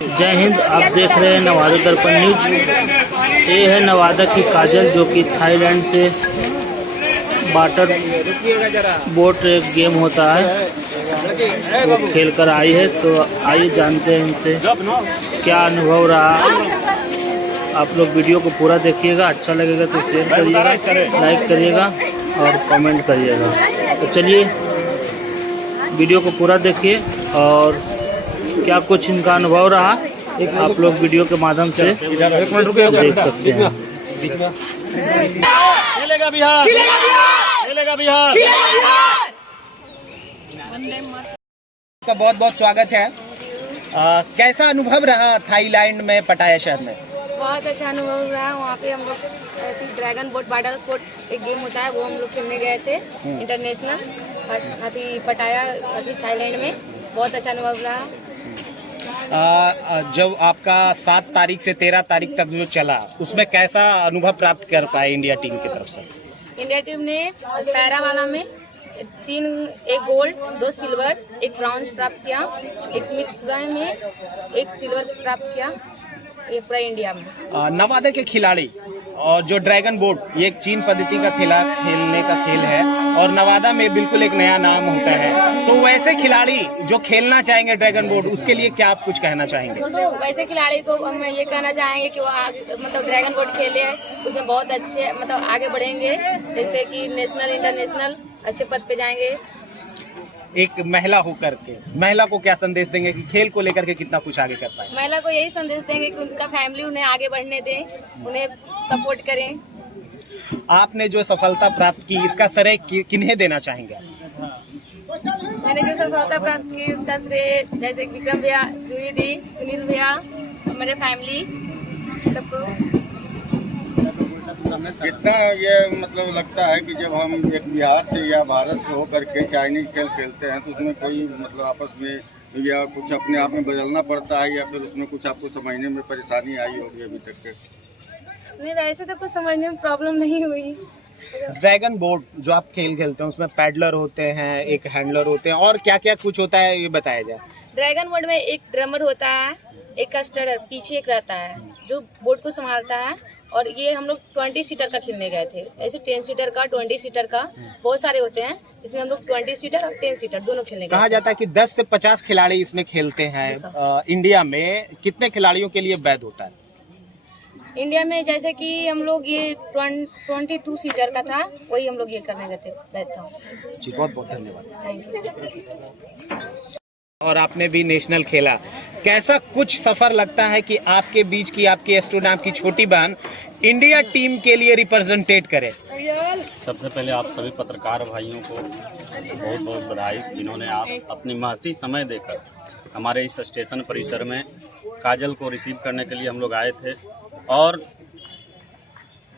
जय हिंद। आप देख रहे हैं नवादा दर्पण न्यूज। ये है नवादा की काजल जो कि थाईलैंड से वाटर बोट एक गेम होता है वो खेल कर आई है। तो आइए जानते हैं इनसे क्या अनुभव रहा। आप लोग वीडियो को पूरा देखिएगा, अच्छा लगेगा तो शेयर करिएगा, लाइक करिएगा और कमेंट करिएगा। तो चलिए वीडियो को पूरा देखिए और क्या कुछ इनका अनुभव रहा आप लोग वीडियो के माध्यम से देख सकते हैं। खेलेगा बिहार, खेलेगा बिहार। का बहुत बहुत स्वागत है। कैसा अनुभव रहा थाईलैंड में पटाया शहर में? बहुत अच्छा अनुभव रहा। वहाँ पे हम लोग ड्रैगन बोट वाटर स्पोर्ट एक गेम होता है वो हम लोग खेलने गए थे इंटरनेशनल पटाया थाईलैंड में। बहुत अच्छा अनुभव रहा। जब आपका 7 तारीख से 13 तारीख तक जो चला उसमें कैसा अनुभव प्राप्त कर पाए इंडिया टीम की तरफ से? इंडिया टीम ने पैरा वाला में एक गोल्ड, 2 सिल्वर, 1 ब्रॉन्ज प्राप्त किया। एक मिक्स में 1 सिल्वर प्राप्त किया। ये पूरा इंडिया में। नवादा के खिलाड़ी और जो ड्रैगन बोट ये एक चीन पद्धति का खेलने का खेल है और नवादा में बिल्कुल एक नया नाम होता है। तो वैसे खिलाड़ी जो खेलना चाहेंगे ड्रैगन बोट उसके लिए क्या आप कुछ कहना चाहेंगे? वैसे खिलाड़ी को हम ये कहना चाहेंगे कि वो आगे ड्रैगन बोट खेले, उसमें बहुत अच्छे आगे बढ़ेंगे, जैसे कि नेशनल इंटरनेशनल अच्छे पद पे जाएंगे। एक महिला होकर के महिला को क्या संदेश देंगे कि खेल को लेकर के कितना कुछ आगे कर पाए? महिला को यही संदेश देंगे कि उनका फैमिली उन्हें आगे बढ़ने दें, उन्हें सपोर्ट करें। आपने जो सफलता प्राप्त की इसका श्रेय किन्हें देना चाहेंगे? मैंने जो सफलता प्राप्त की उसका श्रेय जैसे विक्रम भैया, जूही दी, सुनील भैया, मेरे फैमिली सबको। कितना ये मतलब लगता है कि जब हम एक बिहार से या भारत से होकर के चाइनीज खेल खेलते हैं तो उसमें कोई मतलब आपस में या कुछ अपने आप में बदलना पड़ता है या फिर उसमें कुछ आपको समझने में परेशानी आई होगी अभी तक के? नहीं, वैसे तो कुछ समझने में प्रॉब्लम नहीं हुई। ड्रैगन बोट जो आप खेल खेलते हैं उसमें पैडलर होते हैं, एक हैंडलर होते हैं और क्या क्या कुछ होता है ये बताया जाए। ड्रैगन बोट में एक ड्रमर होता है, एक स्टरर, पीछे एक रहता है जो बोट को संभालता है। और ये हम लोग 20 सीटर का खेलने गए थे। ऐसे 10 सीटर का, 20 सीटर का बहुत सारे होते हैं। इसमें हम लोग 20 सीटर और 10 सीटर दोनों खेलने गए। कहा जाता है कि 10 से 50 खिलाड़ी इसमें खेलते हैं। इंडिया में कितने खिलाड़ियों के लिए वैध होता है? इंडिया में जैसे कि हम लोग ये 22 सीटर का था, वही हम लोग ये करने गए थे, वैध था। जी बहुत बहुत धन्यवाद। Thank you. और आपने भी नेशनल खेला, कैसा कुछ सफर लगता है कि आपके बीच की आपकी एस्ट्रोनॉम की छोटी बहन इंडिया टीम के लिए रिप्रेजेंटेट करे? सबसे पहले आप सभी पत्रकार भाइयों को बहुत बहुत बधाई, जिन्होंने आप अपनी महती समय देकर हमारे इस स्टेशन परिसर में काजल को रिसीव करने के लिए हम लोग आए थे। और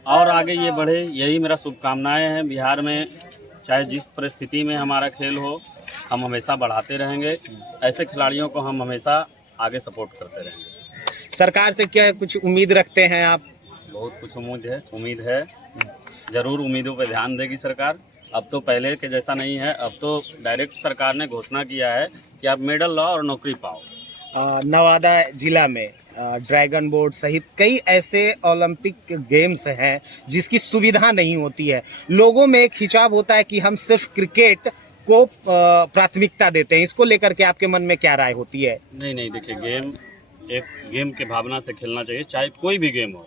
आगे ये बढ़े, यही मेरा शुभकामनाएं हैं। बिहार में चाहे जिस परिस्थिति में हमारा खेल हो, हम हमेशा बढ़ाते रहेंगे। ऐसे खिलाड़ियों को हम हमेशा आगे सपोर्ट करते रहेंगे। सरकार से क्या कुछ उम्मीद रखते हैं आप? बहुत कुछ उम्मीद है। ज़रूर उम्मीदों पर ड्यान देगी सरकार। अब तो पहले के जैसा नहीं है, अब तो डायरेक्ट सरकार ने घोषणा किया है कि आप मेडल लाओ और नौकरी पाओ। नवादा जिला में ड्रैगन बोट सहित कई ऐसे ओलंपिक गेम्स हैं जिसकी सुविधा नहीं होती है। लोगों में एक खिंचाव होता है कि हम सिर्फ क्रिकेट को प्राथमिकता देते हैं। इसको लेकर के आपके मन में क्या राय होती है? नहीं, देखिए एक गेम के भावना से खेलना चाहिए, चाहे कोई भी गेम हो।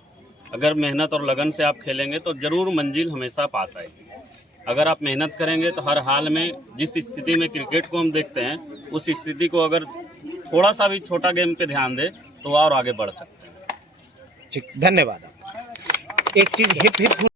अगर मेहनत और लगन से आप खेलेंगे तो ज़रूर मंजिल हमेशा पास आएगी। अगर आप मेहनत करेंगे तो हर हाल में, जिस स्थिति में क्रिकेट को हम देखते हैं उस स्थिति को अगर थोड़ा सा भी छोटा गेम पे ध्यान दे तो और आगे बढ़ सकते हैं। ठीक, धन्यवाद। एक चीज हिप